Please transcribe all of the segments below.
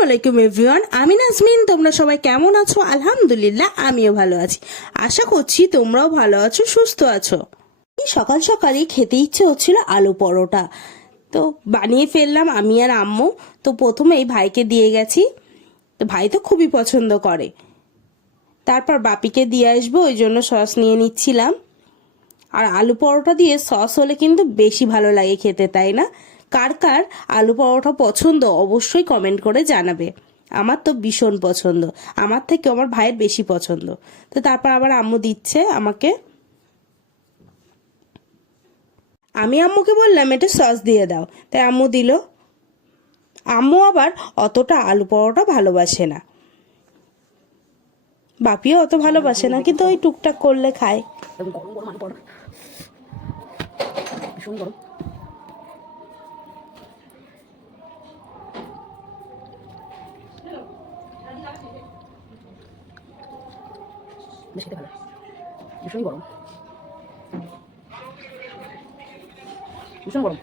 আসসালামু আলাইকুম এভরিওয়ান, আমি নাজমিন। তোমরা সবাই কেমন আছো? আলহামদুলিল্লাহ, আমিও ভালো আছি। আশা করছি তোমরাও ভালো আছো, সুস্থ আছো। সকাল সকালই খেতে ইচ্ছে হচ্ছিল আলু পরোটা, তো বানিয়ে ফেললাম আমি আর আম্মু। তো প্রথমেই ভাইকে দিয়ে গেছি, তো ভাই তো খুবই পছন্দ করে। তারপর বাপিকে দিয়ে আসবো, ওই জন্য সস নিয়ে নিচ্ছিলাম। আর আলু পরোটা দিয়ে সস হলে কিন্তু বেশি ভালো লাগে খেতে, তাই না? কার কার আলু পরোটা পছন্দ অবশ্যই কমেন্ট করে জানাবে। আমার তো ভীষণ পছন্দ, আমার থেকে আমার ভাইয়ের বেশি পছন্দ। তো তারপর আবার আম্মু দিচ্ছে আমাকে। আমি আম্মুকে বললাম এটা সস দিয়ে দাও, তাই আম্মু দিল। আম্মু আবার অতটা আলু পরোটা ভালোবাসে না, বাপিও অত ভালোবাসে না, কিন্তু ওই টুকটাক করলে খায়। ভীষণ গরম। বেশ খেতে ভালো, ভীষণই গরম, ভীষণ গরম।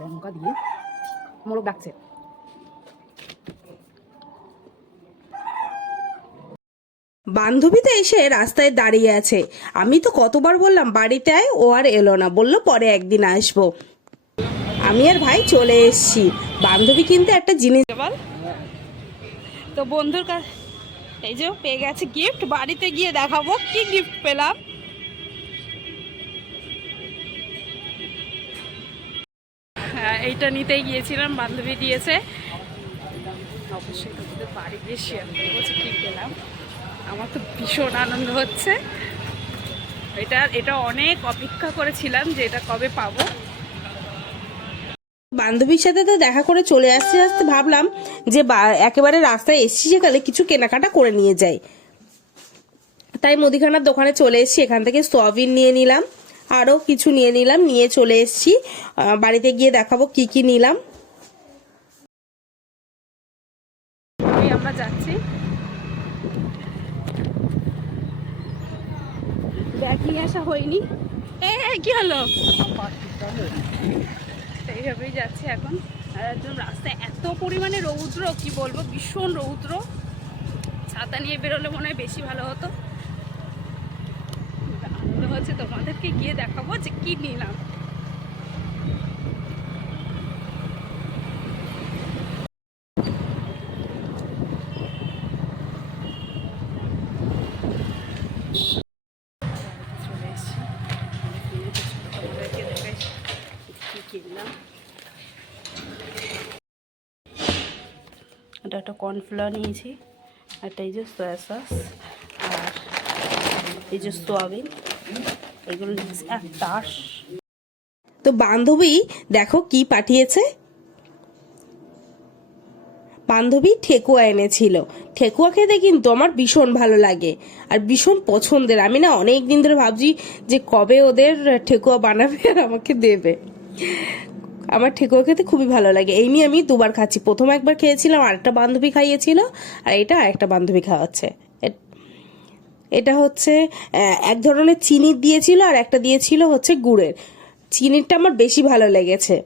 লঙ্কা দিয়ে মোরগ ডাকছে। বান্ধবী তো এসে রাস্তায় দাঁড়িয়ে আছে। আমি তো কতবার বললাম বাড়িতে আয়, ও আর এলো না, বললো পরে একদিন আসবো। আমি আর ভাই চলে এসেছি। বান্ধবী কিন্তু একটা জিনিস বল, তো বন্ধুর কাছে এই যে পেয়ে গেছে গিফট, বাড়িতে গিয়ে দেখাবো কি গিফট পেলাম। এইটা নিতেই গিয়েছিলাম, বান্ধবী দিয়েছে। অবশ্যই তোমাদের বাড়ি গিয়ে শেয়ার করবো যে কী পেলাম। আমার তো ভীষণ আনন্দ হচ্ছে। এটা অনেক অপেক্ষা করেছিলাম যে এটা কবে পাবো। বান্ধবীর সাথে তো দেখা করে চলে আসতে আসতে ভাবলাম যে একেবারে রাস্তায় এসছি, সেকালে কিছু কেনাকাটা করে নিয়ে যাই। তাই মুদিখানার দোকানে চলে এসেছি, এখান থেকে সোয়াবিন নিয়ে নিলাম, আরও কিছু নিয়ে নিলাম, নিয়ে চলে এসেছি। বাড়িতে গিয়ে দেখাবো কি কি নিলাম। আমরা যাচ্ছি, ব্যাগ নিয়ে আসা হয়নি। কি হলো? এইভাবেই যাচ্ছি এখন। আর একজন রাস্তায় এত পরিমাণে রৌদ্র, কি বলবো, ভীষণ রৌদ্র। ছাতা নিয়ে বেরোলে মনে হয় বেশি ভালো হতো। আনন্দ হচ্ছে, তোমাদেরকে গিয়ে দেখাবো যে কি নিলাম। এটা একটা কর্নফ্লাওয়ার নিয়েছি, একটা এই যে সয়া সস, আর এই যে সোয়াবিন, এগুলো নিয়েছি। আর তার তো বান্ধবী দেখো কি পাঠিয়েছে। বান্ধবী ঠেকুয়া এনেছিল। ঠেকুয়া খেতে কিন্তু আমার ভীষণ ভালো লাগে আর ভীষণ পছন্দের। আমি না অনেক দিন ধরে ভাবছি যে কবে ওদের ঠেকুয়া বানাবে আর আমাকে দেবে। আমার ঠেকুয়া খেতে খুবই ভালো লাগে। এই নিয়ে আমি দুবার খাচ্ছি। প্রথম একবার খেয়েছিলাম, আরেকটা বান্ধবী খাইয়েছিল, আর এটা আরেকটা বান্ধবী খাওয়াচ্ছে। এটা হচ্ছে এক ধরনের চিনি দিয়েছিল, আর একটা দিয়েছিল হচ্ছে গুড়ের। চিনিরটা আমার বেশি ভালো লেগেছে,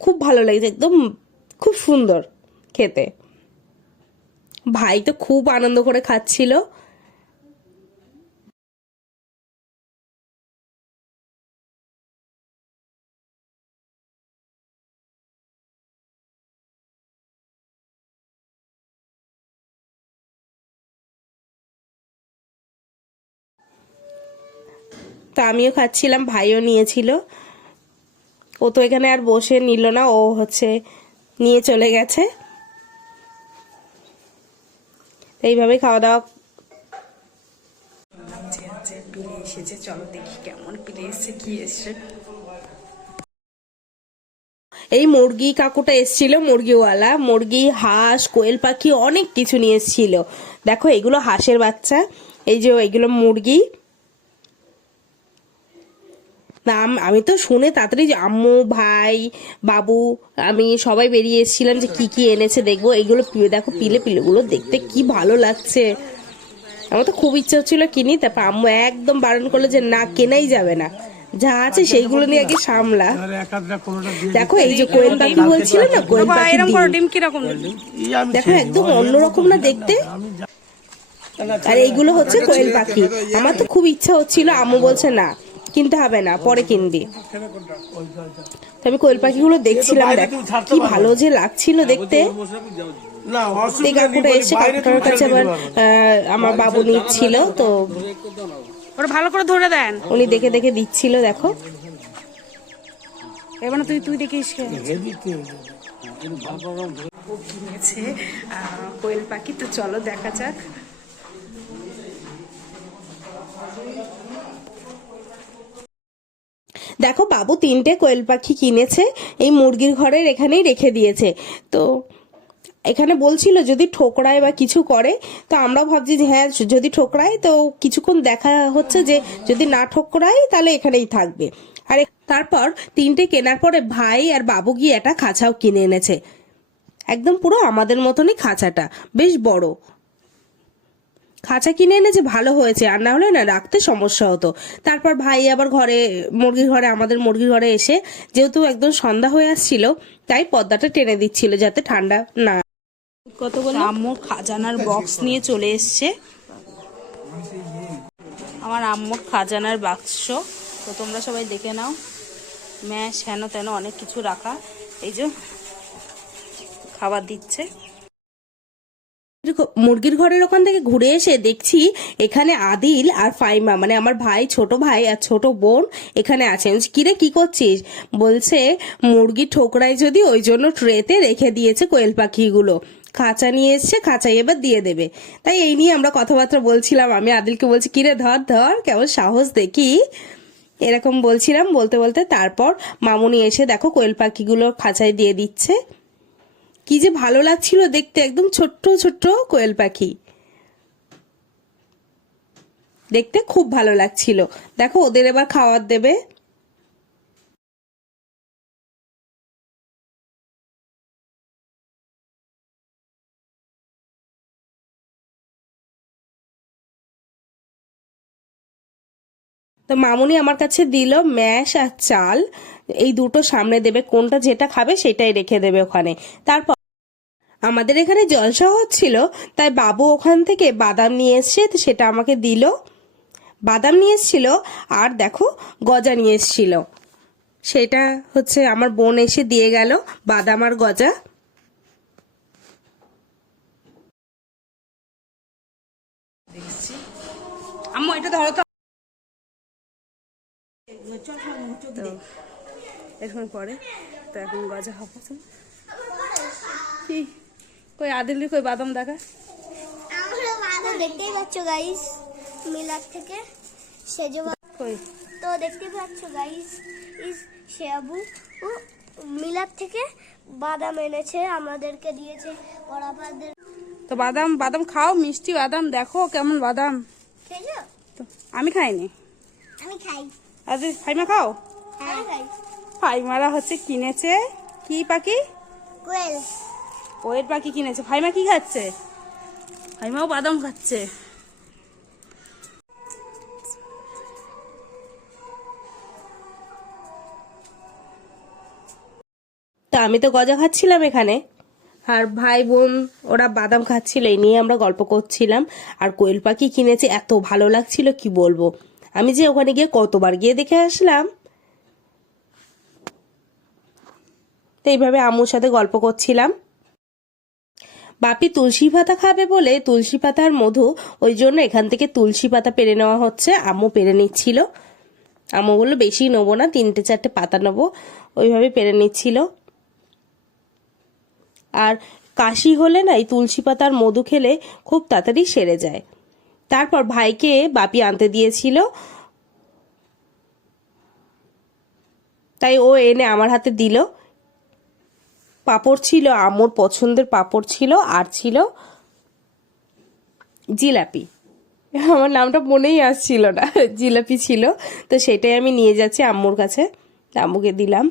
খুব ভালো লেগেছে, একদম খুব সুন্দর খেতে। ভাই তো খুব আনন্দ করে খাচ্ছিল। তো আমিও খাচ্ছিলাম, ভাইও নিয়েছিল। ও তো এখানে আর বসে নিল না, ও হচ্ছে নিয়ে চলে গেছে। এইভাবে খাওয়া দাওয়া। পিলে এসেছে, চলো দেখি কেমন পিলে এসছে, কি এসছে। এই মুরগি কাকুটা এসছিল, মুরগিওয়ালা, মুরগি, হাঁস, কোয়েল পাখি, অনেক কিছু নিয়ে এসছিল। দেখো এগুলো হাঁসের বাচ্চা, এই যে এগুলো মুরগি। না আমি তো শুনে তাড়াতাড়ি আম্মু, ভাই, বাবু, আমি সবাই বেরিয়ে এসেছিলাম যে কি কি এনেছে দেখবো। এইগুলো দেখো, পিলেগুলো দেখতে কি ভালো লাগছে। আমার তো খুব ইচ্ছা হচ্ছিল কিনি, তারপর আম্মু একদম বারণ করলো যে না, কেনাই যাবে না, যা আছে সেইগুলো নিয়ে আগে সামলা। দেখো এই যে কোয়েল পাখি বলছিল না, কোয়েল পাখি ডিম কিরকম? দেখো একদম অন্যরকম না দেখতে। আর এইগুলো হচ্ছে কোয়েল পাখি। আমার তো খুব ইচ্ছা হচ্ছিল, আম্মু বলছে না কিনতে হবে না, পরে কিনবি। তো আমি কোয়েল পাখিগুলো দেখছিলাম, দেখ কি ভালো যে লাগছিল দেখতে। এই কাকুটা এসে কাকুটার কাছে আবার আমার বাবু নিচ্ছিল, তো ওরা ভালো করে ধরে দেন, উনি দেখে দেখে দিচ্ছিল। দেখো এবার তুই তুই দেখিস কিনেছে কোয়েল পাখি, তো চলো দেখা যাক। দেখো বাবু 3টে কোয়েল পাখি কিনেছে, এই মুরগির ঘরের এখানেই রেখে দিয়েছে। তো এখানে বলছিল যদি ঠোকরায় বা কিছু করে, তো আমরা ভাবছি যে হ্যাঁ যদি ঠোকরায় তো কিছুক্ষণ দেখা হচ্ছে যে যদি না ঠোকরায় তাহলে এখানেই থাকবে। আর তারপর 3টে কেনার পরে ভাই আর বাবু গিয়ে একটা খাঁচাও কিনে এনেছে, একদম পুরো আমাদের মতনই খাঁচাটা, বেশ বড় খাঁচা কিনে এনেছে। ভালো হয়েছে, আর না হলে না রাখতে সমস্যা হতো। তারপর ভাই আবার ঘরে মুরগির ঘরে আমাদের মুরগির ঘরে এসে, যেহেতু একদম সন্ধ্যা হয়ে আসছিল, তাই পর্দাটা টেনে দিচ্ছিল যাতে ঠান্ডা না। কতগুলো আম্মুর খাজানার বক্স নিয়ে চলে এসছে, আমার আম্মুর খাজানার বাক্স। তো তোমরা সবাই দেখে নাও, ম্যাশ হেন তেন অনেক কিছু রাখা। এই যে খাবার দিচ্ছে। মুরগির ঘরের ওখান থেকে ঘুরে এসে দেখছি এখানে আদিল আর ফাইমা, মানে আমার ভাই, ছোট ভাই আর ছোট বোন এখানে আছেন। কিরে কি করছিস? বলছে মুরগি ঠোকরাই যদি, ওই জন্য ট্রেতে রেখে দিয়েছে কোয়েল পাখিগুলো, খাঁচা নিয়ে এসছে, খাঁচাই এবার দিয়ে দেবে। তাই এই নিয়ে আমরা কথাবার্তা বলছিলাম। আমি আদিলকে বলছি কিরে ধর ধর, কেমন সাহস দেখি, এরকম বলছিলাম। বলতে বলতে তারপর মামুনি এসে দেখো কোয়েল পাখিগুলো খাঁচায় দিয়ে দিচ্ছে। কি যে ভালো লাগছিল দেখতে, একদম ছোট্ট ছোট্ট কোয়েল পাখি, দেখতে খুব ভালো লাগছিল। দেখো ওদের এবার খাবার দেবে। তো মামুনি আমার কাছে দিল ম্যাশ আর চাল, এই দুটো সামনে দেবে, কোনটা যেটা খাবে সেটাই রেখে দেবে ওখানে। তারপর আমাদের এখানে জলসা হচ্ছিল, তাই বাবু ওখান থেকে বাদাম নিয়ে এসছে, তো সেটা আমাকে দিল। বাদাম নিয়ে এসছিল, আর দেখো গজা নিয়ে এসছিল, সেটা হচ্ছে আমার বোন এসে দিয়ে গেল, বাদাম আর গজা। আম্মু এটা ধরো তো। এখন পরে তো এখন গজা হবে। কি কই আদিলি, কই বাদাম দেখা? দেখতেই পাচ্ছ গাইস, মিলাদ থেকে সেজো কই তো দেখতেই পাচ্ছ গাইস, শেয়াবু মিলাদ থেকে বাদাম এনেছে, আমাদেরকে দিয়েছে ওরা। তো বাদাম বাদাম খাও, মিষ্টি বাদাম, দেখো কেমন বাদাম। খেয়েছো? তো আমি খাইনি। আমি খাই। আজ ফাইমা খাও। হ্যাঁ খাই। ফাইমারা হচ্ছে কিনেছে কি পাখি? কোয়েল। কোয়েল পাখি কিনেছে। ফাইমা কি খাচ্ছে? ফাইমাও বাদাম খাচ্ছে। তা আমি তো গজা খাচ্ছিলাম এখানে, আর ভাই বোন ওরা বাদাম খাচ্ছিল, এই নিয়ে আমরা গল্প করছিলাম। আর কোয়েল পাখি কিনেছে, এত ভালো লাগছিল কি বলবো। আমি যে ওখানে গিয়ে কতবার গিয়ে দেখে আসলাম। তো এইভাবে আম্মুর সাথে গল্প করছিলাম। বাপি তুলসী পাতা খাবে বলে তুলসী পাতার মধু, ওই জন্য এখান থেকে তুলসী পাতা পেরে নেওয়া হচ্ছে। আম্মু পেরে নিচ্ছিল, আম্মু বললো বেশি নেবো না, 3-4টে পাতা নেবো, ওইভাবে পেরে নিচ্ছিল। আর কাশি হলে না এই তুলসী পাতার মধু খেলে খুব তাড়াতাড়ি সেরে যায়। তারপর ভাইকে বাপি আনতে দিয়েছিল, তাই ও এনে আমার হাতে দিল। পাঁপড় ছিল, আম্মুর পছন্দের পাঁপড় ছিল, আর ছিল জিলাপি, আমার নামটা মনেই আসছিল না, জিলাপি ছিল। তো সেটাই আমি নিয়ে যাচ্ছি আম্মুর কাছে, আম্মুকে দিলাম।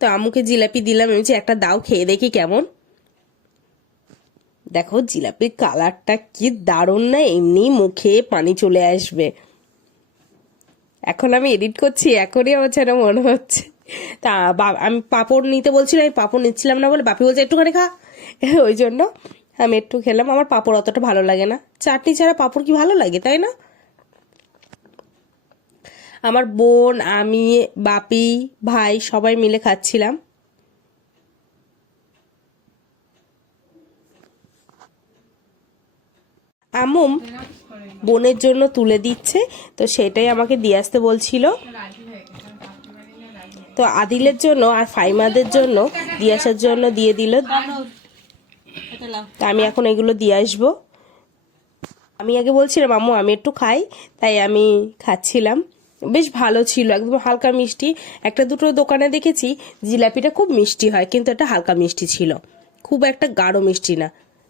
তো আম্মুকে জিলাপি দিলাম, আমি একটা দাও খেয়ে দেখি কেমন। দেখো জিলাপির কালারটা কি দারুণ না, এমনি মুখে পানি চলে আসবে। এখন আমি এডিট করছি, এখনই আমার যেন মনে হচ্ছে। তা আমি পাঁপড় নিতে বলছিলাম, আমি পাঁপড় নিচ্ছিলাম না বলে বাপি বলছে একটুখানি খা, ওই জন্য আমি একটু খেলাম। আমার পাঁপড় অতটা ভালো লাগে না, চাটনি ছাড়া পাঁপড় কি ভালো লাগে, তাই না? আমার বোন, আমি, বাপি, ভাই সবাই মিলে খাচ্ছিলাম। আমুম বোনের জন্য তুলে দিচ্ছে, তো সেটাই আমাকে দিয়ে আসতে বলছিল। তো আদিলের জন্য আর ফাইমাদের জন্য দিয়ে আসার জন্য দিয়ে দিল। তা আমি এখন এগুলো দিয়ে আসবো। আমি আগে বলছিলাম আম্মু আমি একটু খাই, তাই আমি খাচ্ছিলাম। বেশ ভালো ছিল, একদম হালকা মিষ্টি। একটা দুটো দোকানে দেখেছি জিলাপিটা খুব মিষ্টি হয়, কিন্তু এটা হালকা মিষ্টি ছিল, খুব একটা গাঢ় মিষ্টি না।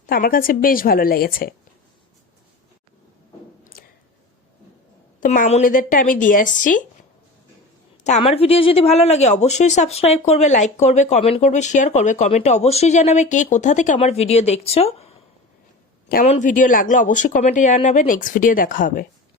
তা আমার কাছে বেশ ভালো লেগেছে। তো মামুনিদেরটা আমি দিয়ে আসছি। তা আমার ভিডিও যদি ভালো লাগে অবশ্যই সাবস্ক্রাইব করবে, লাইক করবে, কমেন্ট করবে, শেয়ার করবে। কমেন্টে অবশ্যই জানাবে কে কোথা থেকে আমার ভিডিও দেখছো, কেমন ভিডিও লাগলো অবশ্যই কমেন্টে জানাবে। নেক্সট ভিডিও দেখা হবে।